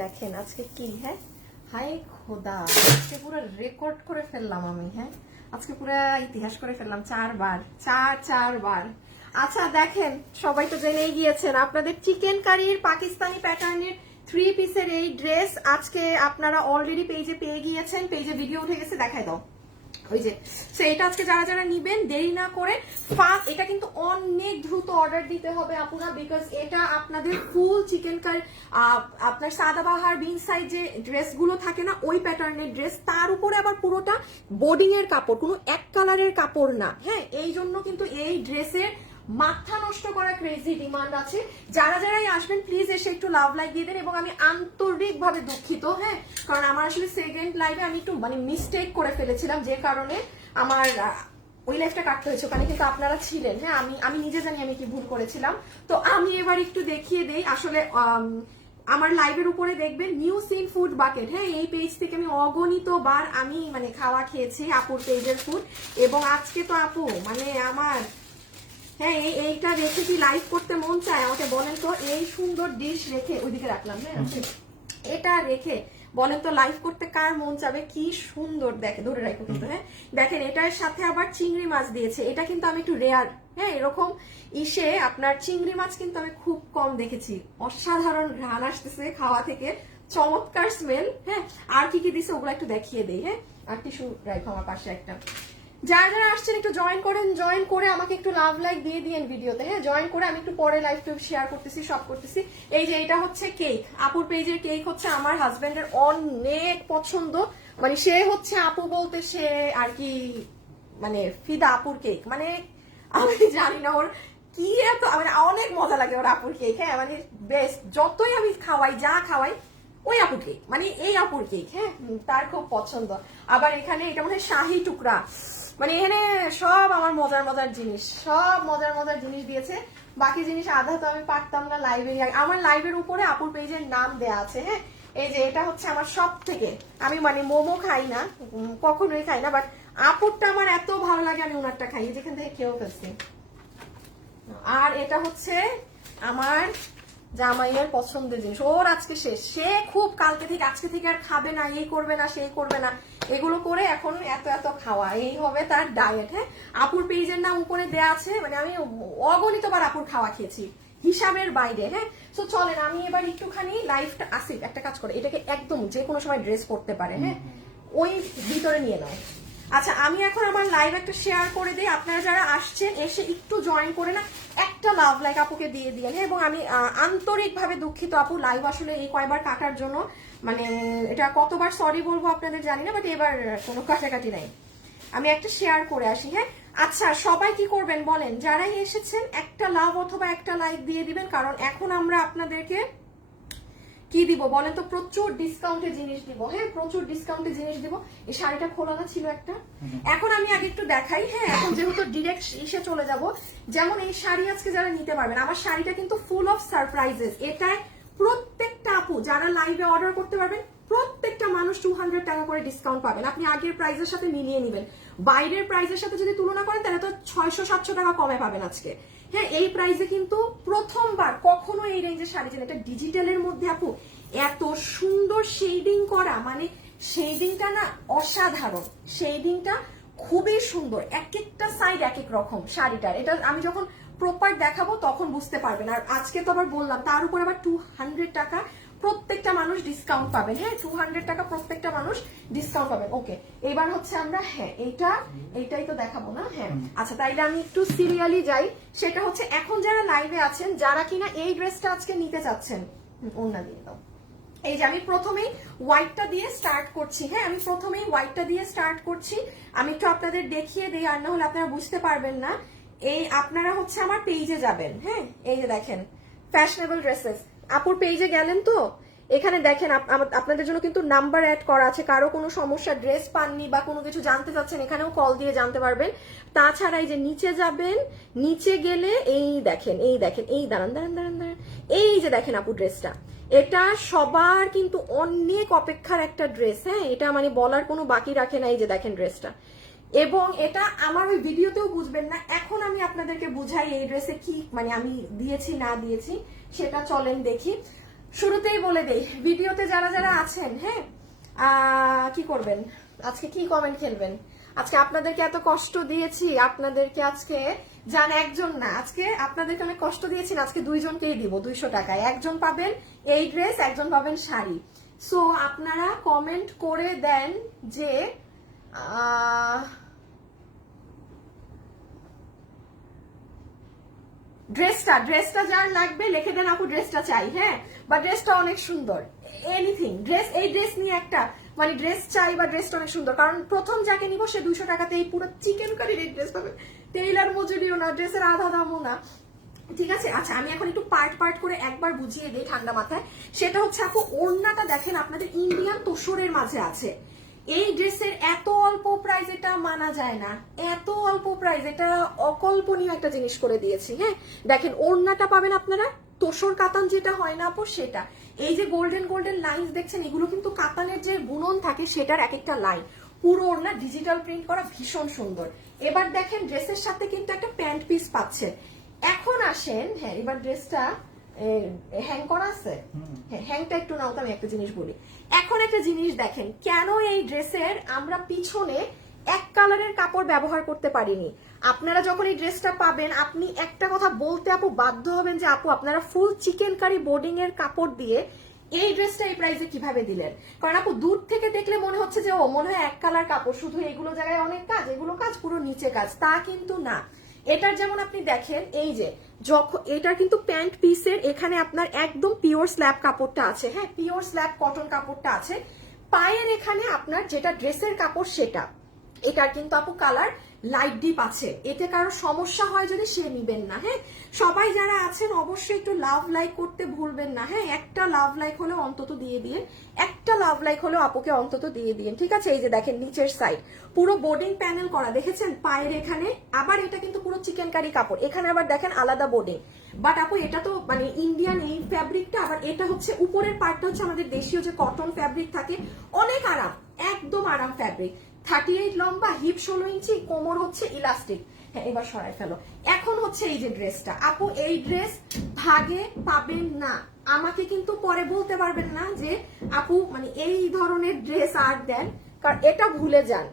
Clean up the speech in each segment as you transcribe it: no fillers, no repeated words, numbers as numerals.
দেখেন আজকে কি, হ্যাঁ হাই খোদা, আজকে পুরো রেকর্ড করে ফেললাম আমি। হ্যাঁ আজকে পুরো ইতিহাস করে ফেললাম, 4 বার, 4 বার। আচ্ছা দেখেন, সবাই তো জেনেই গিয়েছেন আপনাদের চিকেন কারির পাকিস্তানি প্যাটার্নের 3 পিসের এই ড্রেস আজকে আপনারা অলরেডি পেজে পেয়ে গিয়েছেন। পেজে ভিডিও উঠে গেছে, দেখাই দাও ওই যে। সো এটা আজকে যারা যারা নিবেন দেরি না করে ফাস্ট, এটা কিন্তু অনেক দ্রুত অর্ডার দিতে হবে আপুরা, বিকজ এটা আপনাদের ফুল চিকেন কারি, আপনার সাদাবাহার বিন সাইজ যে ড্রেসগুলো থাকে না ওই প্যাটার্নের ড্রেস, তার উপরে আবার পুরোটা বোর্ডিং এর কাপড়, কোনো এক কালারের কাপড় না। হ্যাঁ এই জন্য কিন্তু এই ড্রেসের মাথা নষ্ট করা ক্রেজি ডিমান্ড আছে। যারা যারাই আসবেন প্লিজ এসে একটু লাভ লাইক দিয়ে দেন, এবং আমি আন্তরিকভাবে দুঃখিত, হ্যাঁ কারণ আমার আসলে সেকেন্ড লাইভে আমি একটু মিস্টেক করে ফেলেছিলাম, যে কারণে আমার ওই লাইফটা কাটতে হয়েছে, ওখানে কিন্তু আপনারা ছিলেন। হ্যাঁ আমি নিজে জানি আমি কি ভুল করেছিলাম। তো আমি এবার একটু দেখিয়ে দেই আসলে আমার লাইভের উপরে দেখবেন নিউ সিন ফুড বাকেট। হ্যাঁ এই পেজ থেকে আমি অগণিত বার আমি খাওয়া খেয়েছি আপুর পেজের ফুড, এবং আজকে তো আপু আমার হ্যাঁ এইটা রেখে কি লাইভ করতে মন চায় আমাকে বলেন তো? এই সুন্দর ডিশ রেখে ওইদিকে রাখলাম, হ্যাঁ এটা রেখে বলেন তো লাইভ করতে কার মন চাবে? কি সুন্দর, দেখে ধরে রাখো কিন্তু। হ্যাঁ দেখেন এটার সাথে আবার চিংড়ি মাছ দিয়েছে, এটা কিন্তু আমি একটু রেয়ার, হ্যাঁ এরকম ইসে আপনার চিংড়ি মাছ কিন্তু আমি খুব কম দেখেছি। অসাধারণ ঘ্রাণ আসতেছে খাওয়া থেকে, চমৎকার স্মেল। হ্যাঁ আর কি কি দিছে ওগুলো একটু দেখিয়ে দেই। হ্যাঁ আর টিস্যু রাখো আমার পাশে একটা। যারা যারা আসছেন একটু জয়েন করেন, জয়েন করে আমাকে একটু লাভ লাইক দিয়ে দিয়েন ভিডিওতে। হ্যাঁ জয়েন করে আমি একটু পরে লাইভ শেয়ার করতেছি, সব করতেছি। এই যে এটা হচ্ছে কেক, আপুর পেজের কেক হচ্ছে আমার হাজবেন্ডের অনেক পছন্দ, সে হচ্ছে আপু বলতে সে আর কি ফিদা আপুর কেক। আমি জানি না ওর কি এত অনেক মজা লাগে ওর আপুর কেক। হ্যাঁ বেস্ট, যতই আমি খাওয়াই যা খাওয়াই ওই আপুর কেক, এই আপুর কেক। হ্যাঁ তার খুব পছন্দ। আবার এখানে এটা মনে হয় শাহি টুকরা, এখানে সব আমার মজার মজার জিনিস, সব মজার মজার জিনিস দিয়েছে। বাকি জিনিস আধা তো আমি পারতাম না লাইভে, আমার লাইভের উপরে আপুর পেজের নাম দেয়া আছে। হ্যাঁ এই যে এটা হচ্ছে আমার সব থেকে, আমি মোমো খাই না, কখনোই খাই না, বাট আপুরটা আমার এত ভালো লাগে আমি ওনারটা খাই, যেখান থেকে খেয়েও ফেলছি। আর এটা হচ্ছে আমার জামাইয়ের পছন্দের জিনিস, ওর আজকে শেষ, সে খুব কালকে থেকে আজকে থেকে আর খাবে না, এই করবে না সেই করবে না, এগুলো করে এখন এত এত খাওয়া, এই হবে তার ডায়েট। হ্যাঁ আপুর পেজের নাম উপরে দেয়া আছে, আমি অগণিতবার আপুর খাওয়া খেয়েছি হিসাবের বাইরে। হ্যাঁ তো চলেন আমি এবার একটুখানি লাইফটা আসি, একটা কাজ করে এটাকে একদম যে কোনো সময় ড্রেস করতে পারে, হ্যাঁ ওই ভিতরে নিয়ে নাও। আচ্ছা আমি এখন আমার লাইভ একটা শেয়ার করে দিই, আপনারা যারা আসছেন এসে একটু জয়েন করে না একটা লাভ লাইক আপুকে দিয়ে দিয়ে। এবং আমি আন্তরিকভাবে দুঃখিত আপু, লাইভ আসলে এই কয়বার কাটার জন্য এটা কতবার সরি বলবো আপনাদের জানি না, বাট এবার কোনো কাটাকাটি নাই। আমি একটা শেয়ার করে আসি। হ্যাঁ আচ্ছা সবাই কি করবেন বলেন, যারাই এসেছেন একটা লাভ অথবা একটা লাইক দিয়ে দিবেন, কারণ এখন আমরা আপনাদেরকে কি দিব বলেন তো? প্রচুর ডিসকাউন্টে জিনিস দিব। হ্যাঁ প্রচুর ডিসকাউন্টে জিনিস দিব। এই শাড়িটা খোলানো ছিল একটা, এখন আমি আগে একটু দেখাই। হ্যাঁ এখন যেহেতু ডিরেক্ট এসে চলে যাব, যেমন এই শাড়ি আজকে যারা নিতে পারবেন, আমার শাড়িটা কিন্তু ফুল অফ সারপ্রাইজেস। এটায় প্রত্যেকটা আপু যারা লাইভে অর্ডার করতে পারবেন প্রত্যেকটা মানুষ 200 টাকা করে ডিসকাউন্ট পাবেন। আপনি আগের প্রাইসের সাথে মিলিয়ে নেবেন, বাইরের প্রাইসের সাথে যদি তুলনা করেন তাহলে তো 600-700 টাকা কমে পাবেন আজকে। হ্যাঁ এই প্রাইসে কিন্তু প্রথমবার কখনো এই রেঞ্জের শাড়ি ছিল, এটা ডিজিটালের মধ্যে আপু এত সুন্দর শেডিং করা, শেডিংটা না অসাধারণ, শেডিংটা খুবই সুন্দর, এক একটা সাইড এক এক রকম শাড়িটার। এটা আমি যখন প্রপার দেখাবো তখন বুঝতে পারবেন। আর আজকে তো আবার বললাম তার উপর আবার 200 টাকা প্রত্যেকটা মানুষ ডিসকাউন্ট পাবেন। হ্যাঁ 200 টাকা প্রত্যেকটা মানুষ ডিসকাউন্ট পাবেন। ওকে এবার হচ্ছে আমরা হ্যাঁ এইটাই তো দেখাবো না? হ্যাঁ আচ্ছা তাইলে আমি একটু সিরিয়ালি যাই। সেটা হচ্ছে এখন যারা লাইভে আছেন, যারা কিনা এই ড্রেসটা আজকে নিতে চাচ্ছেন, ওনা দিয়ে দাও। এই যে আমি প্রথমেই হোয়াইটটা দিয়ে স্টার্ট করছি। হ্যাঁ আমি প্রথমেই হোয়াইটটা দিয়ে স্টার্ট করছি, আমি একটু আপনাদের দেখিয়ে দিই, আর না হলে আপনারা বুঝতে পারবেন না। এই আপনারা হচ্ছে আমার পেজে যাবেন। হ্যাঁ এই যে দেখেন ফ্যাশনেবল ড্রেসেস, আপুর পেজে গেলেন তো এখানে দেখেন আপনাদের জন্য কিন্তু নাম্বার অ্যাড করা আছে, কারো কোনো সমস্যা ড্রেস পাননি বা কোনো কিছু জানতে চাচ্ছেন এখানেও কল দিয়ে জানতে পারবেন। তাছাড়া এই যে নিচে যাবেন, নিচে গেলে এই দেখেন এই দাঁড়ান, এই যে দেখেন আপু ড্রেসটা, এটা সবার কিন্তু অনেক অপেক্ষার একটা ড্রেস। হ্যাঁ এটা বলার কোনো বাকি রাখে না। এই যে দেখেন ড্রেসটা, এবং এটা আমার ওই ভিডিওতেও বুঝবেন না, এখন আমি আপনাদেরকে বুঝাই এই ড্রেসে কি আমি দিয়েছি না দিয়েছি সেটা চলেন দেখি। শুরুতেই বলে দেই, ভিডিওতে যারা যারা আছেন, হ্যাঁ, কি করবেন আজকে, কি কমেন্ট খেলবেন আজকে? আপনাদেরকে এত কষ্ট দিয়েছি, আপনাদেরকে আজকে জান একজন না, আজকে আপনাদেরকে অনেক কষ্ট দিয়েছি না, আজকে দুইজনকেই দিব 200 টাকায়। একজন পাবেন এই ড্রেস, একজন পাবেন শাড়ি। সো আপনারা কমেন্ট করে দেন যে ড্রেসটা যার লাগবে লিখে দেন আপু ড্রেসটা চাই, হ্যাঁ, বা ড্রেসটা অনেক সুন্দর, এনিথিং ড্রেস, এই ড্রেস নিয়ে একটা মানে ড্রেস চাই বা ড্রেসটা অনেক সুন্দর, কারণ প্রথম যাকে নিব সে 200 টাকাতে এই পুরো চিকেন কারির এই ড্রেস পাবে, টেইলার মজুরিও না, ড্রেসের আধা দামও না, ঠিক আছে? আচ্ছা আমি এখন একটু পার্ট পার্ট করে একবার বুঝিয়ে দিই ঠান্ডা মাথায়। সেটা হচ্ছে আপু ওড়নাটা দেখেন আপনাদের ইন্ডিয়ান তোষরের মাঝে আছে। এই ড্রেসের এত অল্প প্রাইস, এটা মানা যায় না, এত অল্প প্রাইস, এটা অকল্পনীয় একটা জিনিস করে দিয়েছি, হ্যাঁ। দেখেন ওড়নাটা পাবেন আপনারা তোষর কাতান যেটা হয় না আপু সেটা, এই যে গোল্ডেন গোল্ডেন লাইন দেখছেন, এগুলো কিন্তু কাতানের যে বুনন থাকে সেটার এক একটা লাইন, পুরো ওড়না ডিজিটাল প্রিন্ট করা, ভীষণ সুন্দর। এবার দেখেন ড্রেসের সাথে কিন্তু একটা প্যান্ট পিস পাচ্ছে। এখন আসেন, হ্যাঁ, এবার ড্রেসটা হ্যাং করা আছে, হ্যাঁ, হ্যাংটা একটু নাও তো, আমি একটা জিনিস বলি। এখন একটা জিনিস দেখেন, কেন এই ড্রেসের আমরা পিছনে এক কালারের কাপড় ব্যবহার করতে পারিনি। আপনারা যখন এই ড্রেসটা পাবেন, আপনি একটা কথা বলতে আপু বাধ্য হবেন যে আপু আপনারা ফুল চিকেন কারি বোর্ডিং এর কাপড় দিয়ে এই ড্রেসটা এই প্রাইসে কিভাবে দিলেন? কারণ আপু দূর থেকে দেখলে মনে হচ্ছে যে ও মনে হয় এক কালার কাপড়, শুধু এগুলো জায়গায় অনেক কাজ, এগুলো কাজ, পুরো নিচে কাজ, তা কিন্তু না। এটার যেমন আপনি দেখেন, এই যে যখন এটার কিন্তু প্যান্ট পিসের এখানে আপনার একদম পিওর স্ল্যাব কাপড়টা আছে, হ্যাঁ, পিওর স্ল্যাব কটন কাপড়টা আছে। পায়ের এখানে আপনার যেটা ড্রেসের কাপড় সেটা, এটার কিন্তু আপু কালার লাইট ডিপ আছে। এতে কারো সমস্যা হয় যদি সে নিবেন না, হ্যাঁ। সবাই যারা আছেন অবশ্যই একটু লাভ লাইক করতে ভুলবেন না, হ্যাঁ, একটা লাভ লাইক হলেও অন্তত দিয়ে দিয়ে, একটা লাভ লাইক হলেও আপুকে অন্তত দিয়ে দিন, ঠিক আছে? এই যে দেখেন নিচের সাইড পুরো বোর্ডিং প্যানেল করা, দেখেছেন পায়ের এখানে, আবার এটা কিন্তু পুরো চিকেন কারি কাপড়, এখানে আবার দেখেন আলাদা বোর্ডিং। বাট আপু এটা তো মানে ইন্ডিয়ান এই ফ্যাব্রিকটা, আবার এটা হচ্ছে উপরের পার্টটা হচ্ছে আমাদের দেশীয় যে কটন ফ্যাব্রিক থাকে, অনেক আরাম, একদম আরাম ফ্যাব্রিক। 38 লম্বা, হিপ 16 ইঞ্চি, কোমর হচ্ছে ইলাস্টিক। হ্যাঁ, এবার সরাই ফেলো। এখন হচ্ছে এই যে ড্রেসটা, আপু এই ড্রেস ভাগে পাবেন না। আমাকে কিন্তু পরে বলতে পারবেন না যে আপু মানে এই ধরনের ড্রেস আর দেন, কারণ এটা ভুলে যান,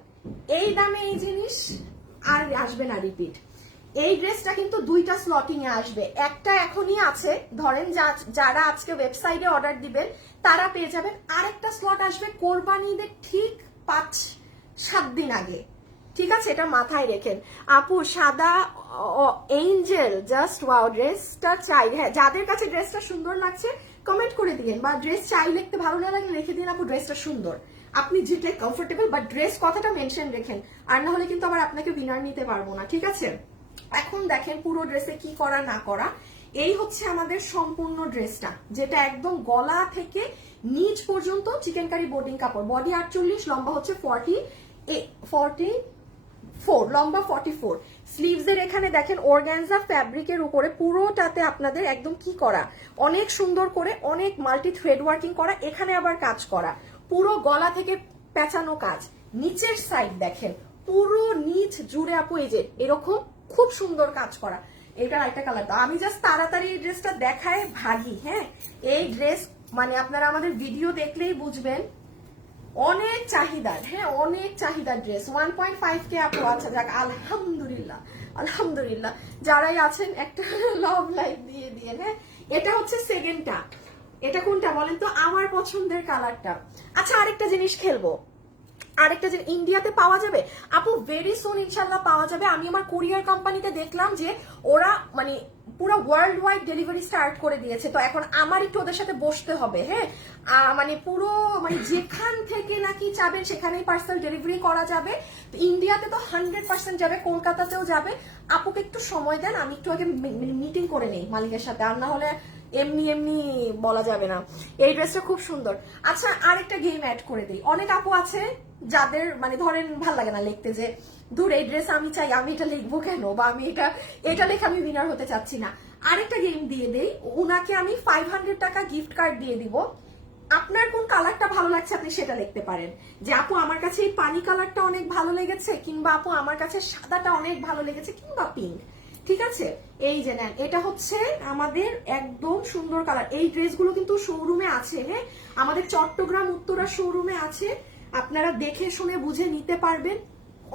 এই দামে এই জিনিস আর আসবে না রিপিট। এই ড্রেসটা কিন্তু দুইটা স্লটিং এ আসবে, একটা এখনই আছে, ধরেন যারা আজকে ওয়েবসাইটে অর্ডার দিবেন তারা পেয়ে যাবেন, আরেকটা স্লট আসবে কোরবানি ঈদের ঠিক 5-7 দিন আগে, ঠিক আছে? এটা মাথায় রেখেন আপু। সাদা এঞ্জেল জাস্ট ওয়াও, ড্রেসটা চাই, হ্যাঁ, যাদের কাছে ড্রেসটা সুন্দর লাগছে কমেন্ট করে দিন, বা ড্রেস চাই লিখতে ভালো না লাগলে রেখে দিন আপু ড্রেসটা সুন্দর, আপনি যেটা কমফোর্টেবল, বা ড্রেস কথাটা মেনশন রেখেন, আর না হলে কিন্তু আবার আপনাকে উইনার নিতে পারবো না, ঠিক আছে? এখন দেখেন পুরো ড্রেসে কি করা না করা। এই হচ্ছে আমাদের সম্পূর্ণ ড্রেসটা, যেটা একদম গলা থেকে নিচ পর্যন্ত চিকেন কারি বোর্ডিং কাপড়, বডি 48, লম্বা হচ্ছে 44, লম্বা 44। স্লিভস এর এখানে দেখেন অর্গানজা ফ্যাব্রিকের উপরে পুরোটাতে আপনাদের একদম কি করা, অনেক সুন্দর করে অনেক মাল্টি থ্রেড ওয়ার্কিং করা, এখানে আবার কাজ করা, পুরো গলা থেকে পেঁচানো কাজ। নিচের সাইড দেখেন পুরো নিচ জুড়ে আপু এই যে এরকম খুব সুন্দর কাজ করা। এটার একটা কালার দাও, আমি জাস্ট তাড়াতাড়ি এই ড্রেসটা দেখায় ভাগি, হ্যাঁ। এই ড্রেস মানে আপনারা আমাদের ভিডিও দেখলেই বুঝবেন, অনেক চাহিদার, হ্যাঁ, অনেক চাহিদার ড্রেস। 1.5K আপু, আচ্ছা যাক, আলহামদুলিল্লাহ আলহামদুলিল্লাহ, যারাই আছেন একটা লাভ লাইক দিয়ে দিয়ে, হ্যাঁ। এটা হচ্ছে সেকেন্ডটা, এটা কোনটা বলেন তো? আমার পছন্দের কালারটা। আচ্ছা আরেকটা জিনিস খেলবো, আরেকটা যে ইন্ডিয়াতে পাওয়া যাবে আপু, ভেরি সুন ইনশাল্লাহ পাওয়া যাবে। আমি আমার কুরিয়ার কোম্পানিতে দেখলাম যে ওরা মানে পুরো ওয়ার্ল্ড ওয়াইড ডেলিভারি স্টার্ট করে দিয়েছে, তো এখন আমার একটু ওদের সাথে বসতে হবে, হ্যাঁ। মানে পুরো মানে যেখান থেকে নাকি চাবেন সেখানেই পার্সেল ডেলিভারি করা যাবে। ইন্ডিয়াতে তো 100% যাবে, কলকাতাতেও যাবে। আপুকে একটু সময় দেন, আমি একটু আগে মিটিং করে নেই মালিকের সাথে, আর না হলে এমনি এমনি বলা যাবে না। এই ড্রেসটা খুব সুন্দর। আচ্ছা আরেকটা গেম অ্যাড করে দিই, অনেক আপু আছে যাদের মানে ধরেন ভাল লাগে না লিখতে, যে দূর এই ড্রেস আমি চাই, আমি এটা লিখবো কেন, বা আমি এটা লিখে আমি উইনার হতে চাচ্ছি না। আরেকটা গেম দিয়ে দেই, উনাকে আমি 500 টাকা গিফট কার্ড দিয়ে দিব। আপনার কোন কালারটা ভালো লাগছে আপনি সেটা লিখতে পারেন, যে আপু আমার কাছে এই পানি কালারটা অনেক ভালো লেগেছে, কিংবা আপু আমার কাছে সাদাটা অনেক ভালো লেগেছে, কিংবা পিঙ্ক, ঠিক আছে, এই যে নেন, এটা হচ্ছে আমাদের একদম সুন্দর কালার। এই ড্রেসগুলো কিন্তু শোরুমে আছে, হ্যাঁ, আমাদের চট্টগ্রাম উত্তরা শোরুমে আছে, আপনারা দেখে শুনে বুঝে নিতে পারবেন।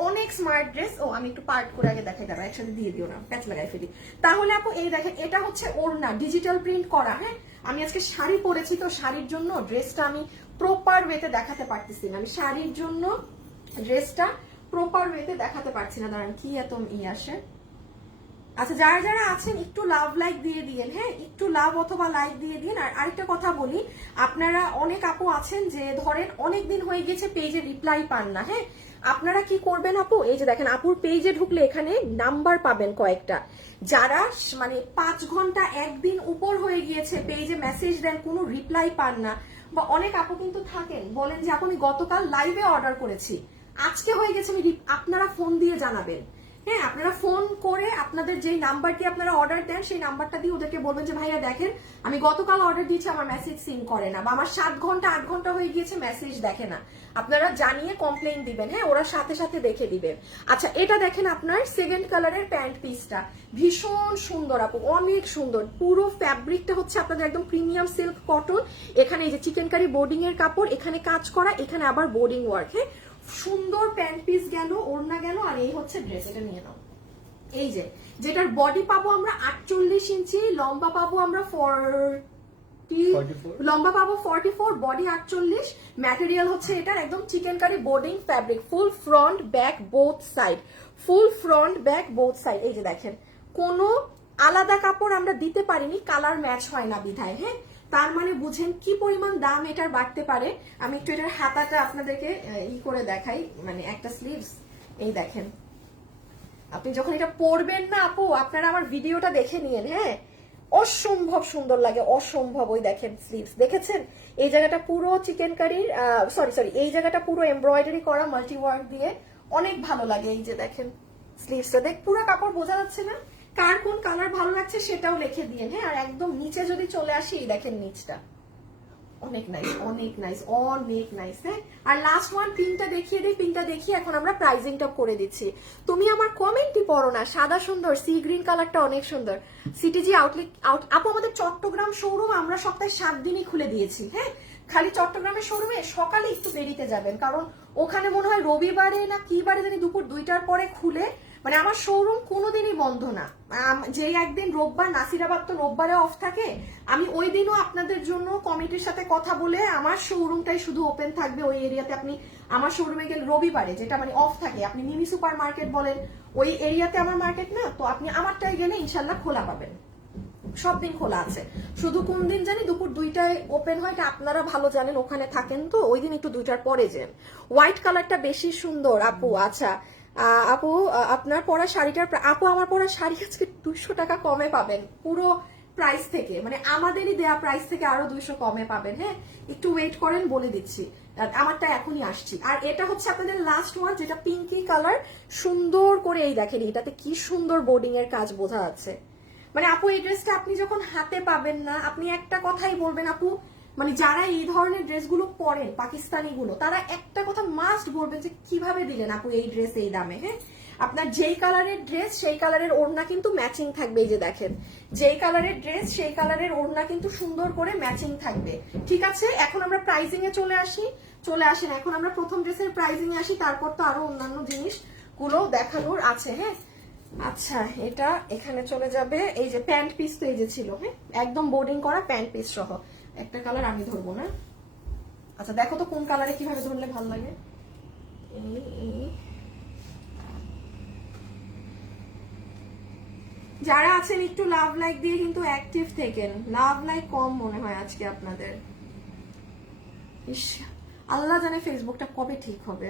অনেক স্মার্ট ড্রেস। ও আমি একটু পার্ট করে আগে দেখাই, দাঁড়া একসাথে দিয়ে দিও না, প্যাচ লাগাই ফেলি। তাহলে আপু এই দেখেন, এটা হচ্ছে ওড়না ডিজিটাল প্রিন্ট করা। হ্যাঁ, আমি আজকে শাড়ি পরেছি তো শাড়ির জন্য ড্রেসটা আমি প্রপার ওয়েতে দেখাতে পারতেছি না, আমি শাড়ির জন্য ড্রেসটা প্রপার ওয়েতে দেখাতে পারছি না। দাঁড়ান, কি এত আসে। আচ্ছা, যারা যারা আছেন একটু লাভ লাইক দিয়ে দিয়েন, হ্যাঁ, একটু লাভ অথবা লাইক দিয়ে দিন। আর আরেকটা কথা বলি, আপনারা অনেক আপু আছেন যে ধরেন অনেক দিন হয়ে গেছে পেজে রিপ্লাই পান না, হ্যাঁ, আপনারা কি করবেন আপু, এই যে দেখেন আপুর পেজে ঢুকলে এখানে নাম্বার পাবেন কয়েকটা, যারা মানে 5 ঘন্টা একদিন উপর হয়ে গিয়েছে পেজে মেসেজ দেন, কোনো রিপ্লাই পান না, বা অনেক আপু কিন্তু থাকেন বলেন যে আপু আমি গতকাল লাইভে অর্ডার করেছি, আজকে হয়ে গেছে, আপনারা ফোন দিয়ে জানাবেন। হ্যাঁ, আপনারা ফোন করে আপনাদের যেই নাম্বারটি আপনারা অর্ডার দেন সেই নাম্বারটা দিয়ে ওদেরকে বলবেন যে ভাইয়া দেখেন আমি গতকাল অর্ডার দিয়েছি, আমার মেসেজ সিন করে না, বা আমার 7 ঘন্টা 8 ঘন্টা হয়ে গিয়েছে মেসেজ দেখে না, আপনারা জানিয়ে কমপ্লেইন দিবেন। হ্যাঁ, ওরা সাথে সাথে দেখে দিবেন। আচ্ছা, এটা দেখেন আপনার সেকেন্ড কালারের প্যান্ট পিসটা ভীষণ সুন্দর আপু, অনেক সুন্দর। পুরো ফ্যাব্রিকটা হচ্ছে আপনাদের একদম প্রিমিয়াম সিল্ক কটন, এখানে এই যে চিকেন কারি বোর্ডিং এর কাপড়, এখানে কাজ করা, এখানে আবার বোর্ডিং ওয়ার্ক। হ্যাঁ, সুন্দর প্যান্ট পিস গেল, ওড়না গেল, আর এই হচ্ছে ড্রেস। এটা নিয়ে নাও। এই যে যেটার বডি পাবো আমরা 48 ইঞ্চি, লম্বা পাবো আমরা 44, লম্বা পাবো 44, বডি 48, ম্যাটেরিয়াল হচ্ছে এটার একদম chikankari boarding fabric, full front back both side, full front back both side. এই যে দেখেন, কোনো আলাদা কাপড় আমরা দিতে পারিনি, কালার ম্যাচ হয় না বিধায়। হ্যাঁ, তার মানে বুঝেন কি পরিমাণ দাম এটার বাড়তে পারে। আমি একটু এটার হাতাটা আপনাদেরকে করে দেখাই, মানে একটা স্লিভস, এই দেখেন, আপনি যখন এটা পরবেন না আপু, আপনারা আমার ভিডিওটা দেখে নিয়েন, হ্যাঁ, অসম্ভব সুন্দর লাগে, অসম্ভব। ওই দেখেন স্লিভস, দেখেছেন এই জায়গাটা পুরো চিকেন কারির, সরি এই জায়গাটা পুরো এমব্রয়ডারি করা মাল্টি ওয়ার্ক দিয়ে, অনেক ভালো লাগে। এই যে দেখেন স্লিভসটা, দেখ পুরো কাপড় বোঝা যাচ্ছে না, কার কোন কালার ভালো লাগছে সেটাও লিখে দিয়ে। হ্যাঁ, আর একদম নিচে যদি চলে আসি, এই দেখেন নিচটা অনেক নাইস, অনেক নাইস, অনেক নাইস। হ্যাঁ, আর লাস্ট ওয়ান পিনটা দেখিয়ে দিই, পিনটা দেখিয়ে এখন আমরা প্রাইজিংটা করে দিচ্ছি। তুমি আমার কমেন্টই পড়ো না, সাদা সুন্দর, সি গ্রিন কালারটা অনেক সুন্দর। সিটিজি আউটলেট আপু আমাদের চট্টগ্রাম শোরুম আমরা সপ্তাহে 7 দিনই খুলে দিয়েছি। হ্যাঁ, খালি চট্টগ্রামের শোরুমে সকালে একটু দেরিতে যাবেন, কারণ ওখানে মনে হয় রবিবারে না কি বারে জানি দুপুর 2টার পরে খুলে, মানে আমার শোরুম কোনোদিনই বন্ধ না। যে একদিন রোববার, নাসিরাবাদ তো রোববারে অফ থাকে, আমি ওই দিনও আপনাদের জন্য কমিটির সাথে কথা বলে আমার শোরুমটাই শুধু ওপেন থাকবে ওই এরিয়াতে। আপনি আমার শোরুমে গেলে রবিবারে, যেটা মানে অফ থাকে, আপনি মিনি সুপার মার্কেট বলেন, ওই এরিয়াতে আমার মার্কেট না, তো আপনি আমারটাই গেলে ইনশাল্লাহ খোলা পাবেন, সব দিন খোলা আছে। শুধু কোন দিন জানি দুপুর 2টায় ওপেন হয়, এটা আপনারা ভালো জানেন, ওখানে থাকেন তো, ওই দিন একটু 2টার পরে যান। হোয়াইট কালারটা বেশি সুন্দর আপু। আচ্ছা আপু, আপনার পরা শাড়িটার, আপু আমার পরা শাড়ি আজকে 200 টাকা কমে পাবেন পুরো প্রাইস থেকে, মানে আমাদেরই দেয়া প্রাইস থেকে আরো 200 কমে পাবেন। হ্যাঁ, একটু ওয়েট করেন, বলে দিচ্ছি, আমারটা এখনই আসছি। আর এটা হচ্ছে আপনাদের লাস্ট ওয়ান, যেটা পিঙ্কি কালার, সুন্দর করে এই দেখেন, এটাতে কি সুন্দর বোর্ডিং এর কাজ বোঝা যাচ্ছে। মানে আপু এই ড্রেসটা আপনি যখন হাতে পাবেন না, আপনি একটা কথাই বলবেন আপু, মানে যারা এই ধরনের ড্রেসগুলো পরেন পাকিস্তানি গুলো, তারা একটা কথা মাস্ট বলবেন যে কিভাবে দিলেন আপু এই ড্রেস এই দামে। হ্যাঁ, আপনার যেই কালারের ড্রেস সেই কালারের ওড়না কিন্তু ম্যাচিং থাকবে। এই যে দেখেন, যেই কালারের ড্রেস সেই কালারের ওড়না কিন্তু সুন্দর করে ম্যাচিং থাকবে। ঠিক আছে, এখন আমরা প্রাইজিং এ চলে আসেন। এখন আমরা প্রথম ড্রেসের প্রাইজিং এ আসি, তারপর তো আরো অন্যান্য জিনিস গুলো দেখানোর আছে। হ্যাঁ, আচ্ছা এটা এখানে চলে যাবে। এই যে প্যান্ট পিস তো এই যে ছিল, হ্যাঁ, একদম বোর্ডিং করা প্যান্ট পিস সহ একটা কালার আমি ধরবো না। আচ্ছা দেখো তো কোন কালারে কিভাবে ধরলে ভালো লাগে। যারা আছেন একটু লাভ লাইক দিয়ে কিন্তু অ্যাক্টিভ থেকেন, লাভ লাইক কম মনে হয় আজকে আপনাদের। ইস, আল্লাহ জানে ফেসবুকটা কবে ঠিক হবে,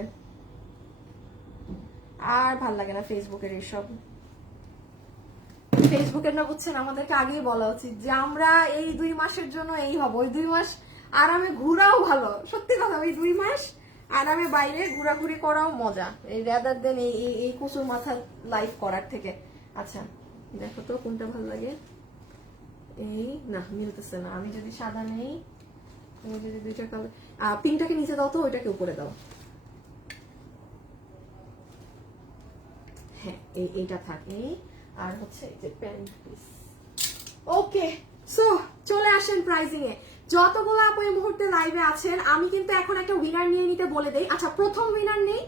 আর ভাল লাগে না ফেসবুকের এইসব। ফেসবুকের না বুঝছেন, আমাদেরকে আগেই বলা উচিত যে আমরা এই 2 মাসের জন্য এই হব, ওই 2 মাস আরামে ঘুরাও ভালো। সত্যি কথা, ওই 2 মাস আরামে বাইরে ঘোরাঘুরি করাও মজা, এই রাদার দেন এই কুসুর মাথার লাইফ করার থেকে। আচ্ছা দেখো তো কোনটা ভালো লাগে। এই না মিলতেছে না, আমি যদি সাদা নেই, তুমি যদি 2টা কালার, পিঙ্কটাকে নিচে দাও তো, ওইটাকে উপরে দাও। হ্যাঁ, এইটা থাকে। আর হচ্ছে এই যে প্যান্ট পিস। ওকে, সো চলে আসেন প্রাইজিং এ। যতগুলো আপু এই মুহূর্তে লাইভে আছেন আমি কিন্তু এখন একটা উইনার নিয়ে নিতে বলে দেই। আচ্ছা প্রথম উইনার নেই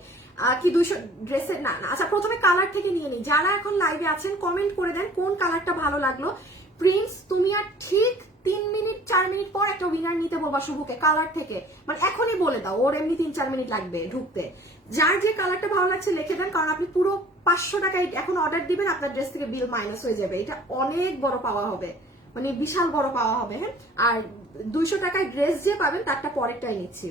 কি 200 ড্রেসের, না না, আচ্ছা প্রথমে কালার থেকে নিয়ে নিই। যারা এখন লাইভে আছেন কমেন্ট করে দেন কোন কালারটা ভালো লাগলো। প্রিন্স তুমি আর ঠিক 3 মিনিট 4 মিনিট পর একটা উইনার নিতে বলবা শুভকে কালার থেকে, মানে এখনই বলে দাও, ওর এমনি 3-4 মিনিট লাগবে ঢুকতে। যার যে কালারটা ভালো লাগছে লিখে দেন, কারণ আপনি পুরো 500 টাকায় এখন অর্ডার দিবেন, আপনার ড্রেস থেকে বিল মাইনাস হয়ে যাবে। এটা অনেক বড় পাওয়া হবে, মানে বিশাল বড় পাওয়া হবে। হ্যাঁ, আর 200 টাকায় ড্রেস যে পাবেন তারটা পরেরটাই নিচ্ছি।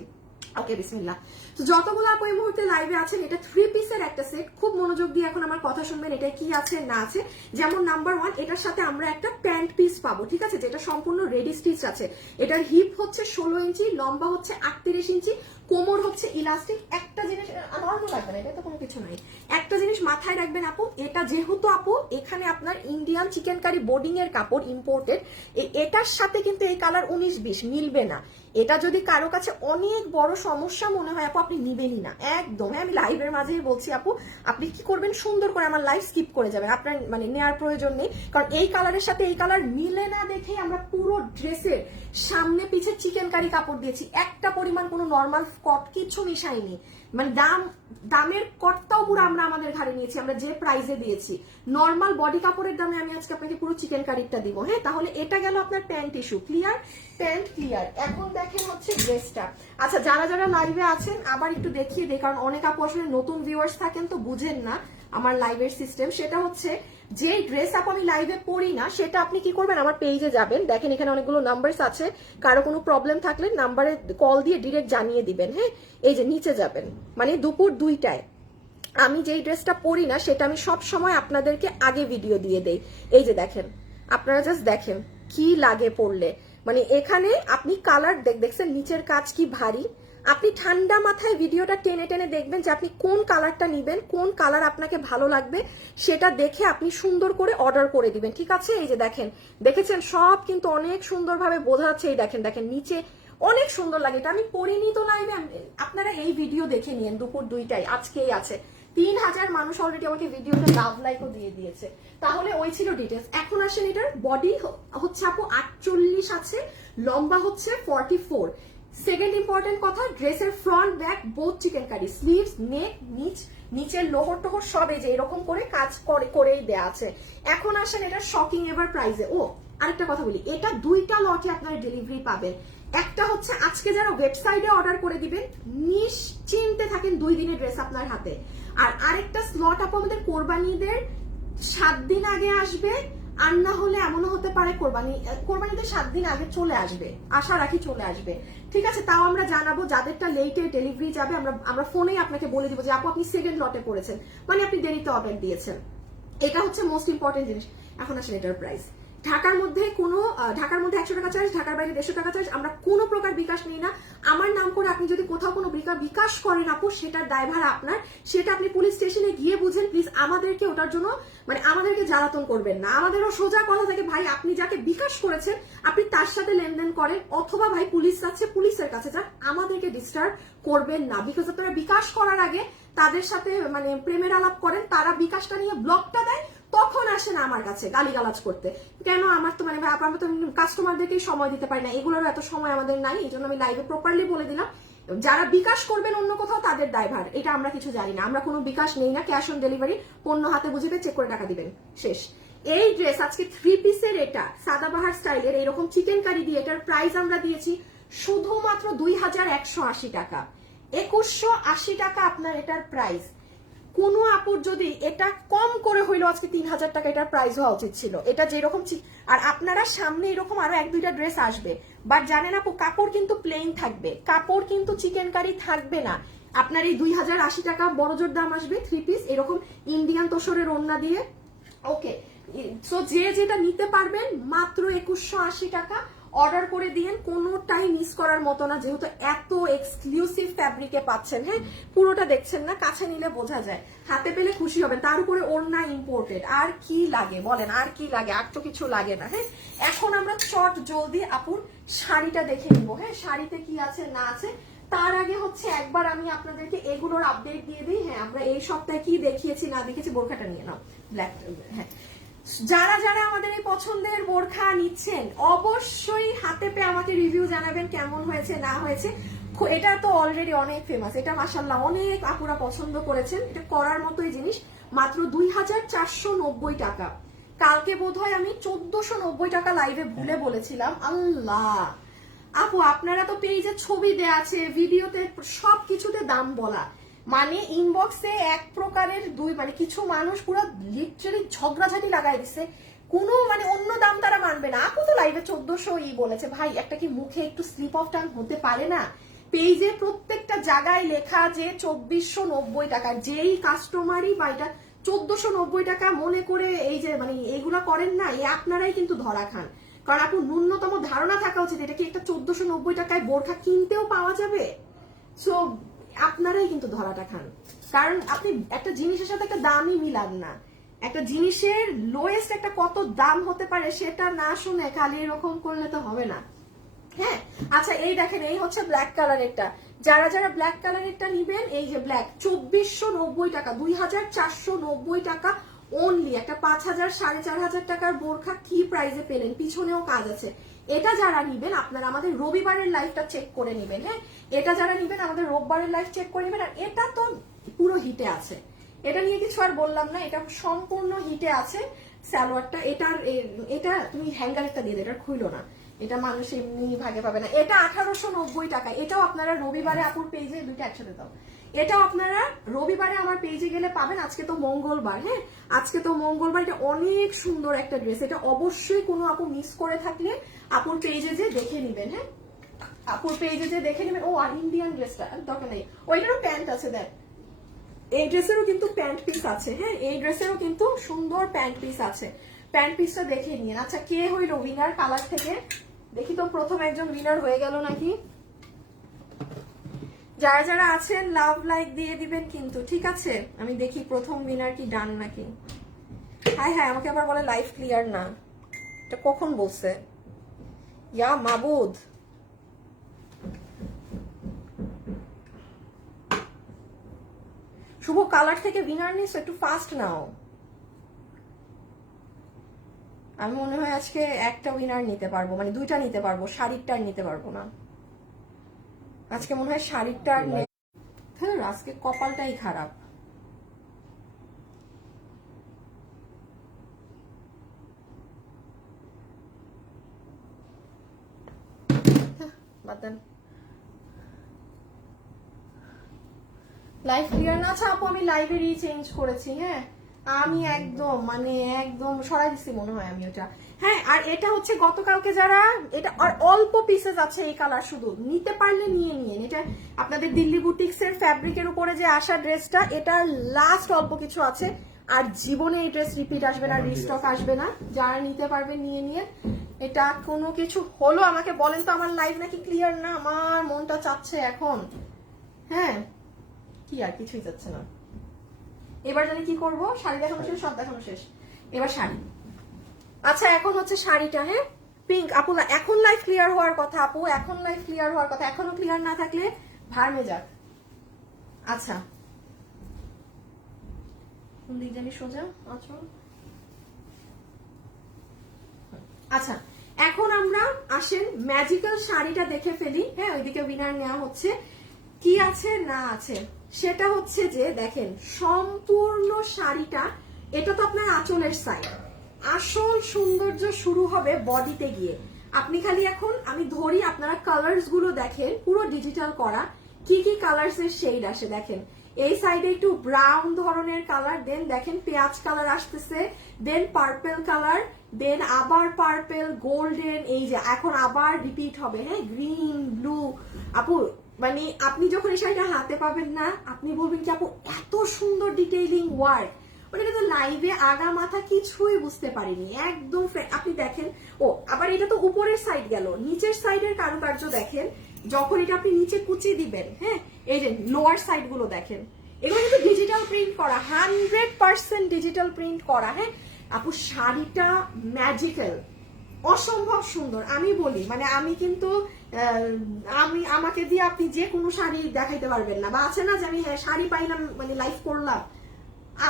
ওকে বিসমিল্লাহ। তো যতগুলো আপু এই মুহূর্তে লাইভে আছেন, এটা 3 পিসের একটা সেট। খুব মনোযোগ দিয়ে এখন আমার কথা শুনবেন, এটা কি আছে না আছে। যেমন নাম্বার 1, এটার সাথে আমরা একটা প্যান্ট পিস পাবো, ঠিক আছে, যেটা সম্পূর্ণ রেডি স্টিচ আছে। এটার হিপ হচ্ছে 16 ইঞ্চি, লম্বা হচ্ছে 38 ইঞ্চি, কোমর হচ্ছে ইলাস্টিক। একটা জিনিস নরমাল লাগবে না, এটা তো কোনো কিছু নাই। একটা জিনিস মাথায় রাখবেন আপু, এটা যেহেতু আপু এখানে আপনার ইন্ডিয়ান চিকেন কারি বোর্ডিং এর কাপড় ইম্পোর্টেড, এটার সাথে কিন্তু এই কালার 19-20 মিলবে না। এটা যদি কারো কাছে অনেক বড় সমস্যা মনে হয় আপু, আপনি নিবেনই না একদম। হ্যাঁ, আমি লাইভের মাঝেই বলছি আপু, আপনি কি করবেন, সুন্দর করে আমার লাইভ স্কিপ করে যাবেন, আপনার মানে নেওয়ার প্রয়োজন নেই। কারণ এই কালারের সাথে এই কালার মিলে না দেখেই আমরা পুরো ড্রেসের সামনে পিছে চিকেন কারি কাপড় দিয়েছি, একটা পরিমাণ কোনো নর্মাল কট কিছু মিশাইনি। মানে দামের কটটাও পুরো আমরা আমাদের ঘাড়ে নিয়েছি, আমরা যে প্রাইসে দিয়েছি। নর্মাল বডি কাপড়ের দামে আমি আজকে আপনাকে পুরো চিকেন কারিটা দিব। হ্যাঁ, তাহলে এটা গেল আপনার pant issue clear, pant clear. এখন দেখেন হচ্ছে ড্রেসটা। আচ্ছা যারা যারা লাইভে আছেন আবার একটু দেখিয়ে দিই, কারণ অনেক আপু আসলে নতুন ভিউয়ার্স থাকেন তো বুঝেন না আমার লাইভের সিস্টেম। সেটা হচ্ছে যে ড্রেস আপু আমি লাইভে পরি না, সেটা আপনি কি করবেন, আমার পেজে যাবেন, দেখেন এখানে অনেকগুলো নাম্বারস আছে, কারো কোনো প্রবলেম থাকলে নাম্বারে কল দিয়ে ডিরেক্ট জানিয়ে দিবেন। হ্যাঁ, এই যে নিচে যাবেন, মানে দুপুর 2টায় আমি যেই ড্রেসটা পরি না সেটা আমি সব সময় আপনাদেরকে আগে ভিডিও দিয়ে দেই। এই যে দেখেন, আপনারা জাস্ট দেখেন কি লাগে পরলে, মানে এখানে আপনি কালার দেখছেন, নিচের কাজ কি ভারী। আপনি ঠান্ডা মাথায় ভিডিওটা টেনে টেনে দেখবেন যে আপনি কোন কালারটা নিবেন, কোন কালার আপনাকে ভালো লাগবে, সেটা দেখে আপনি সুন্দর করে অর্ডার করে দিবেন, ঠিক আছে। এই যে দেখেন, দেখেছেন সব কিন্তু অনেক সুন্দরভাবে বোঝা যাচ্ছে। এই দেখেন দেখেন নিচে অনেক সুন্দর লাগে। এটা আমি পরিনি তো লাইভে, আপনারা এই ভিডিও দেখে নিন দুপুর 2টায়, আজকেই আছে। 3000 মানুষ অলরেডি আমাকে ভিডিওতে লাভ লাইকও দিয়ে দিয়েছে। তাহলে ওই ছিল ডিটেলস। এখন আসেন, এটার বডি হচ্ছে আপু 48 আছে, লম্বা হচ্ছে 44। সেকেন্ড ইম্পর্টেন্ট কথা, ড্রেসের front back both chikankari, sleeves, neck, নিচের লোহর টোহর সব এই যে এরকম করে কাজ করেই দেয়া আছে। এখন আসেন এটা শকিং এভার প্রাইসে। ও আরেকটা কথা বলি, এটা 2টা লটে আপনারা ডেলিভারি পাবেন। একটা হচ্ছে আজকে যারা ওয়েবসাইটে অর্ডার করে দিবেন নিশ্চিন্তে থাকেন 2 দিনের ড্রেস আপনার হাতে। আর আরেকটা স্লট আপু আমাদের কোরবানিদের 7 দিন আগে আসবে, আর না হলে এমনও হতে পারে কোরবানিতে 7 দিন আগে চলে আসবে, আশা রাখি চলে আসবে, ঠিক আছে। তাও আমরা জানাবো, যাদেরটা লেটে ডেলিভারি যাবে আমরা ফোনেই আপনাকে বলে দিব যে আপু আপনি সেকেন্ড লটে পড়েছেন, মানে আপনি দেরিতে অর্ডার দিয়েছেন। এটা হচ্ছে মোস্ট ইম্পর্টেন্ট জিনিস। এখন আসেন এটার প্রাইস। ঢাকার মধ্যে 100 টাকা চার্জ, ঢাকার বাইরে 150 টাকা চার্জ। আমরা কোনো প্রকার বিকাশ নেই না। আমার নাম করে আপনি যদি কোথাও কোনো বিকাশ করেন আপু, সেটার দায়ভার আপনার, সেটা আপনি পুলিশ স্টেশনে গিয়ে বুঝেন। প্লিজ আমাদেরকে ওটার জন্য মানে আমাদেরকে জ্বালাতন করবেন না। আমাদেরও সোজা কথা থাকে, ভাই আপনি যাকে বিকাশ করেছেন আপনি তার সাথে লেনদেন করেন, অথবা ভাই পুলিশ আছে পুলিশের কাছে যান, আমাদেরকে ডিস্টার্ব করবেন না। বিকজ আপনারা বিকাশ করার আগে তাদের সাথে মানে প্রেমের আলাপ করেন, তারা বিকাশটা নিয়ে ব্লকটা দেয়, তখন আসেন আমার কাছে গালিগালাজ করতে। কেন, আমার তো মানে আমরা তো কাস্টমারদেরকেই সময় দিতে পারি না, এগুলোর এত সময় আমাদের নাই। এই জন্য আমি লাইভে প্রপারলি বলে দিলাম, যারা বিকাশ করবেন অন্য কোথাও তাদের দায়ভার, এটা আমরা কিছু জানি না। আমরা কোনো বিকাশ নেই না, ক্যাশ অন ডেলিভারি, পণ্য হাতে বুঝিতে চেক করে টাকা দিবেন, শেষ। এই ড্রেস আজকে 3 পিসের, এটা সাদাবাহার স্টাইলের এইরকম চিকেন কারি দিয়ে, এটার প্রাইস আমরা দিয়েছি শুধুমাত্র 2180 টাকা, 2180 টাকা আপনার এটার প্রাইস। কোনো আপুর যদি এটা কম করে হইলো আজকে 3000 টাকা এটার প্রাইস হওয়া উচিত ছিল। এটা যেরকম, আর আপনারা সামনে এরকম আরো 1-2টা ড্রেস আসবে, বাট জানেন আপু কাপড় কিন্তু প্লেন থাকবে, কাপড় কিন্তু চিকেন কারি থাকবে না। আপনার এই 2080 টাকা বড়জোর দাম আসবে 3 পিস এরকম ইন্ডিয়ান তোষরের ওড়না দিয়ে। ওকে, সো যে যেটা নিতে পারবেন মাত্র 2180 টাকা অর্ডার করে দিয়েন, কোনোটাই মিস করার মতো না, যেহেতু এত এক্সক্লুসিভ ফ্যাব্রিকে পাচ্ছেন। হ্যাঁ, পুরোটা দেখছেন না, কাছে নিলে বোঝা যায়, হাতে পেলে খুশি হবেন। তার উপরে ওড়না ইম্পোর্টেড, আর কি লাগে বলেন, আর কি লাগে, আর তো কিছু লাগে না। হ্যাঁ, এখন আমরা চট জলদি আপুর শাড়িটা দেখে নিব। হ্যাঁ, শাড়িতে কি আছে না আছে, তার আগে হচ্ছে একবার আমি আপনাদেরকে এগুলোর আপডেট দিয়ে দিই। হ্যাঁ, আমরা এই সপ্তাহে কি দেখিয়েছি না দেখেছি, বোরখাটা নিয়ে নাও ব্ল্যাক। হ্যাঁ, যারা যারা আমাদের এই পছন্দের বোরখা নিচ্ছেন অবশ্যই হাতে পেয়ে আমাকে রিভিউ জানাবেন কেমন হয়েছে না হয়েছে। এটা তো অলরেডি অনেক ফেমাস, এটা মাশাআল্লাহ অনেক আপুরা পছন্দ করেছেন, এটা করার মতোই জিনিস। মাত্র 2490 টাকা। কালকে বোধহয় আমি 1490 টাকা লাইভে ভুলে বলেছিলাম। আল্লাহ আপু আপনারা তো পেজে ছবি দেয়া আছে, ভিডিওতে সবকিছুতে দাম বলা, মানে ইনবক্সে এক প্রকারের মানে কিছু মানুষ পুরো লিটারালি ঝগড়াঝাটি লাগাই দিচ্ছে, কোনো মানে অন্য দাম তারা মানবে না। আপু তো লাইভে 1400 বলেছে, ভাই একটা কি মুখে একটু স্লিপ অফ টাং হতে পারে না? পেজে প্রত্যেকটা জায়গায় লেখা যে 2490 টাকা, যেই কাস্টমারই বা এটা 1490 টাকা মনে করে এই যে মানে এইগুলা করেন না, এই আপনারাই কিন্তু ধরা খান। কারণ আপু ন্যূনতম ধারণা থাকা উচিত এটা কি একটা 1490 টাকায় বোরখা কিনতেও পাওয়া যাবে। সো আপনারাই কিন্তু ধরাটা খান, কারণ আপনি একটা জিনিসের সাথে একটা দামই মিলান না। একটা জিনিসের লোয়েস্ট একটা কত দাম হতে পারে সেটা না শুনে খালি এরকম করলে তো হবে না। হ্যাঁ আচ্ছা, এই দেখেন এই হচ্ছে ব্ল্যাক কালারেরটা। যারা যারা ব্ল্যাক কালারেরটা নিবেন, এই যে ব্ল্যাক 2490 টাকা, 2490 টাকা অনলি। একটা 5000 4500 টাকার বোরখা কি প্রাইসে পেলেন, পিছনেও কাজ আছে। এটা যারা নিবেন আপনারা আমাদের রবিবারের লাইভটা চেক করে নিবেন। হ্যাঁ এটা যারা নিবেন আমাদের রোববারের লাইভ চেক করে নিবেন। আর এটা তো পুরো হিটে আছে, এটা নিয়ে কিছু আর বললাম না, এটা সম্পূর্ণ হিটে আছে সালোয়ারটা। এটা তুমি হ্যাঙ্গারেরটা দিয়ে দেবে, এটা খুইলো না, এটা মানুষ এমনি ভাগে পাবে না। এটা 1890 টাকা। এটাও আপনারা রবিবারে আপুর পেজে, দুইটা একসাথে দাও, এটাও আপনারা রবিবারে আমার পেজে গেলে পাবেন। আজকে তো মঙ্গলবার, হ্যাঁ আজকে তো মঙ্গলবার। এটা অনেক সুন্দর একটা ড্রেস, এটা অবশ্যই কোনো আপু মিস করে থাকলে আপুর পেজে যে দেখে নিবেন। হ্যাঁ আপুর পেজে যে দেখে নিবেন। ও আর ইন্ডিয়ান ড্রেসটা দরকার নেই, ওইটারও প্যান্ট আছে দেখ, এই ড্রেসেরও কিন্তু প্যান্ট পিস আছে। হ্যাঁ এই ড্রেসেরও কিন্তু সুন্দর প্যান্ট পিস আছে, প্যান্ট পিসটা দেখে নিন। আচ্ছা কে হইলো উইনার কালার থেকে, দেখি তো প্রথম একজন উইনার হয়ে গেল নাকি। যারা যারা আছেন লাভ লাইক দিয়ে দিবেন কিন্তু, ঠিক আছে? আমি দেখি প্রথম উইনার কি ডান নাকি। হ্যাঁ হ্যাঁ আমাকে আবার বলে লাইভ ক্লিয়ার না, এটা কখন বলছে? ইয়া মাবুদ, শুভ কালার থেকে উইনার নিস, একটু ফাস্ট নাও। আমি মনে হয় আজকে একটা উইনার নিতে পারবো, মানে দুইটা নিতে পারবো, শাড়িরটা নিতে পারবো না আজকে। মনে হয় শাড়িরটা আজকে কপালটাই খারাপ। লাইভ ক্লিয়ার না। আচ্ছা আপু আমি লাইভেরই চেঞ্জ করেছি। হ্যাঁ আমি একদম মানে একদম সরাই দিচ্ছি মনে হয় আমি ওটা। হ্যাঁ আর এটা হচ্ছে গতকালকে যারা, এটা আর অল্প পিসেস আছে এই কালার, শুধু নিতে পারলে নিয়ে নিন। এটা আপনাদের দিল্লি বুটিক্স এর ফ্যাব্রিকের উপরে যে আসা ড্রেসটা, এটা লাস্ট অল্প কিছু আছে, আর জীবনে এই ড্রেস রিপিট আসবে না, রিস্টক আসবে না। যারা নিতে পারবে নিয়ে নিয়ে। এটা কোনো কিছু হলো আমাকে বলেন তো, আমার লাইভ নাকি ক্লিয়ার না? আমার মনটা চাচ্ছে এখন। হ্যাঁ কি আর কিছুই যাচ্ছে না। এবার জানি কি করব, শাড়ি দেখানো শেষ, সব দেখানো শেষ, এবার শাড়ি। আচ্ছা এখন হচ্ছে শাড়িটা। হ্যাঁ পিঙ্ক। আপু এখন লাইভ ক্লিয়ার হওয়ার কথা, আপু এখন লাইভ ক্লিয়ার হওয়ার কথা, এখনো ক্লিয়ার না থাকলে ভার্মে যাক। আচ্ছা কোন দিক জানি সোজা। আচ্ছা আচ্ছা এখন আমরা আসেন ম্যাজিক্যাল শাড়িটা দেখে ফেলি। হ্যাঁ ওইদিকে উইনার নেওয়া হচ্ছে, কি আছে না আছে সেটা হচ্ছে যে দেখেন সম্পূর্ণ শাড়িটা। এটা তো আপনার আঁচলের সাইড, আসল সৌন্দর্য শুরু হবে বডিতে গিয়ে। আপনি খালি এখন আমি ধরি, আপনারা কালার্স গুলো দেখেন, পুরো ডিজিটাল করা, কি কি কালার্স এর শেড আসে দেখেন। এই সাইডে একটু ব্রাউন ধরনের কালার, দেন দেখেন পেঁয়াজ কালার আসতেছে, দেন পার্পেল কালার, দেন আবার পার্পেল, গোল্ডেন, এই যে এখন আবার রিপিট হবে। হ্যাঁ গ্রিন, ব্লু। আপু মানে আপনি যখন এই শাড়িটা হাতে পাবেন না, আপনি বলবেন কি আপু এত সুন্দর ডিটেইলিং ওয়ার্ক, ওটা তো লাইভে আগা মাথা কিছুই বুঝতে পারিনি একদম। আপনি দেখেন, ও আবার এটা তো উপরের সাইড গেল, নিচের সাইডের কারুকার্য দেখেন। যখন এটা আপনি নিচে কুচি দিবেন, হ্যাঁ এই যে লোয়ার সাইড গুলো দেখেন, এগুলো কিন্তু ডিজিটাল প্রিন্ট করা, 100% ডিজিটাল প্রিন্ট করা। হ্যাঁ আপু শাড়িটা ম্যাজিক্যাল, অসম্ভব সুন্দর। আমি বলি মানে আমি কিন্তু আমাকে দিয়ে আপনি যে কোনো শাড়ি দেখাইতে পারবেন না, বা আছে না যে আমি শাড়ি পাইলাম মানে লাইভ করলাম,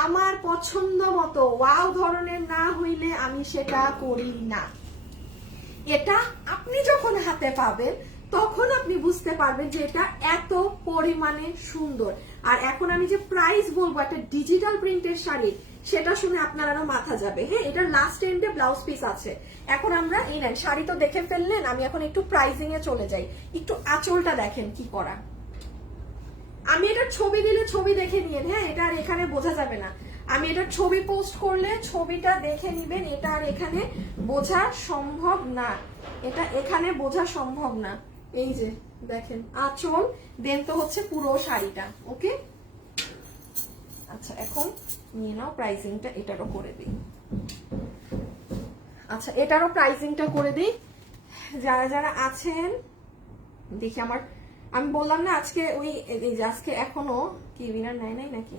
আমার পছন্দ মতো ওয়াও ধরনের না হইলে আমি সেটা করি না। এটা আপনি যখন হাতে পাবেন তখন আপনি বুঝতে পারবেন যে এটা এত পরিমাণে সুন্দর। আর এখন আমি যে প্রাইস বলবো একটা ডিজিটাল প্রিন্টের শাড়ি, সেটা শুনে আপনার আরো মাথা যাবে। হ্যাঁ, এটার লাস্ট এন্ডে ব্লাউজ পিস আছে। এখন আমরা এই নেন, শাড়ি তো দেখে ফেললেন, আমি এখন একটু প্রাইসিং এ চলে যাই। একটু আঁচলটা দেখেন কি করা। আমি এটার ছবি দিলে ছবি দেখে নিয়েন। হ্যাঁ, এটা আর এখানে বোঝা যাবে না। আমি এটার ছবি পোস্ট করলে ছবিটা দেখে নিবেন। এটা আর এখানে বোঝা সম্ভব না, এটা এখানে বোঝা সম্ভব না। এই যে দেখেন আঁচল, দেন তো হচ্ছে পুরো শাড়িটা। ওকে, আচ্ছা এখন নিয়ে নাও প্রাইসিংটা, এটারও করে দিই। আচ্ছা এটারও প্রাইসিংটা করে দিই। যারা যারা আছেন দেখি আমার, আমি বললাম না আজকে ওই আজকে এখনো কি উইনার নাই নাকি।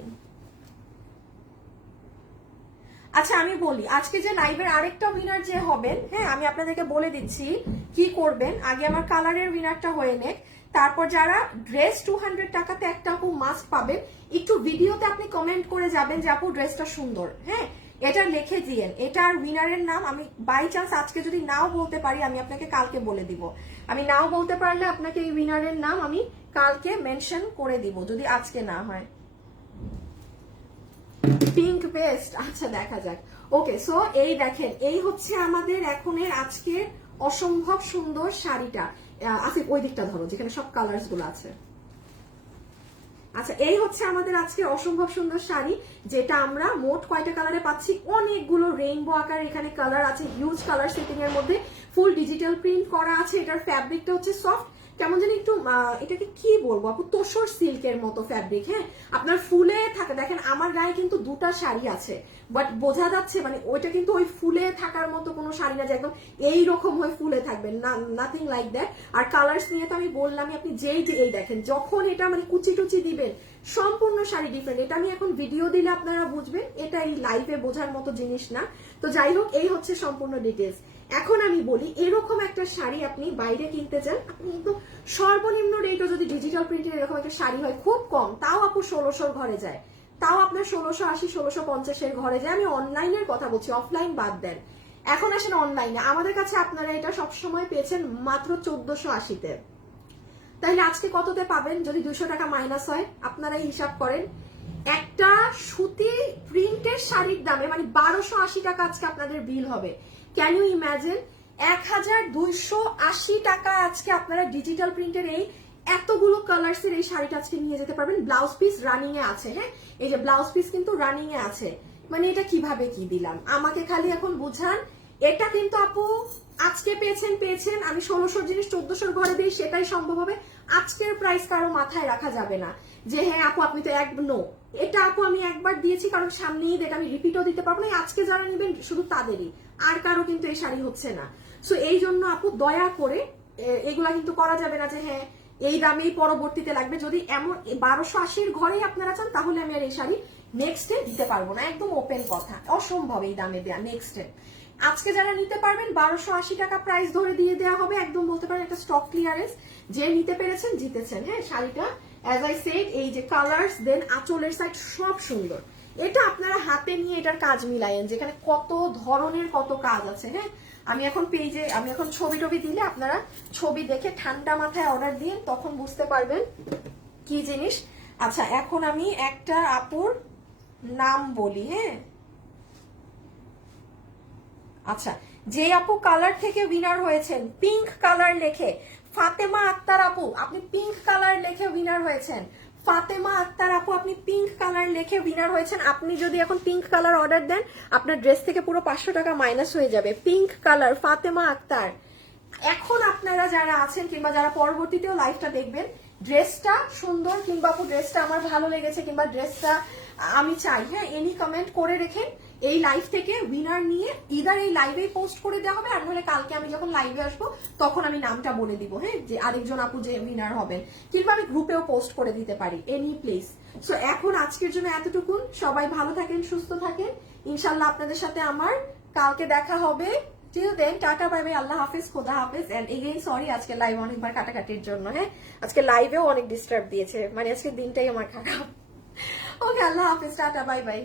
আচ্ছা আমি বলি, আজকে যে লাইভের আরেকটা উইনার যে হবেন, হ্যাঁ আমি আপনাদেরকে বলে দিচ্ছি কি করবেন। আগে আমার কালারের উইনারটা হয়ে নেক, তারপর যারা ড্রেস 200 টাকাতে একটা আপু মাস্ক পাবেন, একটু ভিডিওতে আপনি কমেন্ট করে যাবেন যে আপু ড্রেসটা সুন্দর। হ্যাঁ, এটা লিখে দিয়েন। এটার উইনারের নাম আমি বাই চান্স আজকে যদি নাও বলতে পারি, আমি আপনাকে কালকে বলে দিব। আমি নাও বলতে পারলে আপনাকে এই উইনারের নাম আমি কালকে মেনশন করে দিব, যদি আজকে না হয়। পিঙ্ক পেস্ট, আচ্ছা দেখা যাক। ওকে, সো এই দেখেন, এই হচ্ছে আমাদের এখনের আজকে অসম্ভব সুন্দর শাড়িটা। আসিফ ওই দিকটা ধরো যেখানে সব কালার্স গুলো আছে। আচ্ছা এই হচ্ছে আমাদের আজকে অসম্ভব সুন্দর শাড়ি, যেটা আমরা মোট কয়টা কালারে পাচ্ছি, অনেকগুলো রেইনবো আকার এখানে কালার আছে, হিউজ কালার সেটিং এর মধ্যে ফুল ডিজিটাল প্রিন্ট করা আছে। এটার ফ্যাব্রিকটা হচ্ছে সফট, কেমন জানি একটু এটাকে কি বলবো আপু, তোসর সিল্কের মতো ফ্যাব্রিক। হ্যাঁ, আপনার ফুলে থাকে। দেখেন আমার গায়ে কিন্তু দুটা শাড়ি আছে, বাট বোঝা যাচ্ছে মানে ওইটা কিন্তু ওই ফুলে থাকার মতো কোনো শাড়ি না যে একদম এইরকম হয়ে ফুলে থাকবেন না, নাথিং লাইক দ্যাট। আর কালার্স নিয়ে তো আমি বললামই, আপনি যেই এই দেখেন যখন এটা মানে কুচি টুচি দিবেন সম্পূর্ণ শাড়ি ডিফারেন্ট। এটা আমি এখন ভিডিও দিলে আপনারা বুঝবেন, এটা এই লাইভে বোঝার মতো জিনিস না। তো যাই হোক, এই হচ্ছে সম্পূর্ণ ডিটেলস। এখন আমি বলি, এরকম একটা শাড়ি আপনি বাইরে কিনতে চান, আপনি কিন্তু সর্বনিম্ন রেটও যদি ডিজিটাল প্রিন্টের এরকম একটা শাড়ি হয় খুব কম, তাও আপু 1600 ঘরে যায়, তাও আপনার 1680 1650 ঘরে যায়। আমি অনলাইনের কথা বলছি, অফলাইন বাদ দেন। এখন আসেন অনলাইনে, আমাদের কাছে আপনারা এটা সবসময় পেয়েছেন মাত্র 1480-তে। তাইলে আজকে কততে পাবেন যদি 200 টাকা মাইনাস হয়? আপনারাই হিসাব করেন। একটা সুতি প্রিন্টের শাড়ির দামে মানে 1280 টাকা আজকে আপনাদের বিল হবে। Can you imagine? 1280 টাকা আজকে আপনারা ডিজিটাল প্রিন্টের এই এতগুলো কালার্স এর এই শাড়িটা আজকে নিয়ে যেতে পারবেন। ব্লাউজ পিস রানিং এ আছে। হ্যাঁ, এই যে ব্লাউজ পিস কিন্তু রানিং এ আছে। মানে এটা কিভাবে কি দিলাম আমাকে খালি এখন বুঝান। এটা কিন্তু আপু আজকে পেয়েছেন। আমি 1600 জিনিস 1400 ঘরে দিই, সেটাই সম্ভব হবে। আজকের প্রাইস কারো মাথায় রাখা যাবে না যে হ্যাঁ আপু আপনি তো নো, এটা আপু আমি একবার দিয়েছি কারণ সামনে ঈদ, এটা আমি রিপিটও দিতে পারবো না। আজকে যারা নেবেন শুধু তাদেরই, আর কারো কিন্তু এই শাড়ি হচ্ছে না। সো এই জন্য আপু দয়া করে এগুলা কিন্তু করা যাবে না যে হ্যাঁ এই দামেই পরবর্তীতে লাগবে। যদি এমন 1280 ঘরেই আপনারা চান, তাহলে আমি আর এই শাড়ি নেক্সট ডে দিতে পারবো না, একদম ওপেন কথা, অসম্ভব এই দামে দেয়া নেক্সট ডে। আজকে যারা নিতে পারবেন 1280 টাকা প্রাইস ধরে দিয়ে দেওয়া হবে, একদম বলতে পারেন একটা স্টক ক্লিয়ারেন্স। যে নিতে পেরেছেন জিতেছেন। হ্যাঁ, শাড়িটা অ্যাজ আই সেড, এই যে কালার্স দেন আঁচলের সাইড সব সুন্দর। এটা আপনারা হাতে নিয়ে এটার কাজ মিলায়েন, যেখানে কত ধরনের কত কাজ আছে। হ্যাঁ, আমি এখন পেজে আমি এখন ছবি টবি দিলে আপনারা ছবি দেখে ঠান্ডা মাথায় অর্ডার দিন, তখন বুঝতে পারবেন কি জিনিস। আচ্ছা এখন আমি একটা আপুর নাম বলি। হ্যাঁ, আচ্ছা যে আপু কালার থেকে উইনার হয়েছেন পিঙ্ক কালার লেখে, ফাতেমা আক্তার আপু, আপনি পিঙ্ক কালার লেখে উইনার হয়েছেন। ফাতেমা আক্তার আপু আপনি পিঙ্ক কালার লেখে উইনার হয়েছেন। আপনি যদি এখন পিঙ্ক কালার অর্ডার দেন, আপনার ড্রেস থেকে পুরো 500 টাকা মাইনাস হয়ে যাবে। Pink colour Fatema Akter. এখন আপনারা যারা আছেন কিংবা যারা পরবর্তীতেও লাইভটা দেখবেন, ড্রেসটা সুন্দর কিংবা আপু ড্রেসটা আমার ভালো লেগেছে কিংবা ড্রেসটা আমি চাই, হ্যাঁ এনি কমেন্ট করে রেখেন। এই লাইভ থেকে উইনার নিয়ে ইদার এই লাইভেই পোস্ট করে দেওয়া হবে, আর নাহলে কালকে আমি যখন লাইভে আসবো তখন আমি নামটা বলে দিব। হ্যাঁ, যে আরেকজন আপু যে উইনার হবেন, কিংবা আমি গ্রুপেও পোস্ট করে দিতে পারি, এনি প্লিজ। সো এখন আজকের জন্য এতটুকুন। সবাই ভালো থাকেন, সুস্থ থাকেন। ইনশাল্লাহ আপনাদের সাথে আমার কালকে দেখা হবে। Till then tata bye bye, আল্লাহ হাফেজ, খোদা হাফেজ। এন্ড এগেইন সরি আজকে লাইভ অনেকবার কাটাকাটির জন্য। হ্যাঁ, আজকে লাইভেও অনেক ডিস্টার্ব দিয়েছে, মানে আজকে দিনটাই আমার খারাপ। ওকে, আল্লাহ হাফিজ, টাটা, বাই বাই।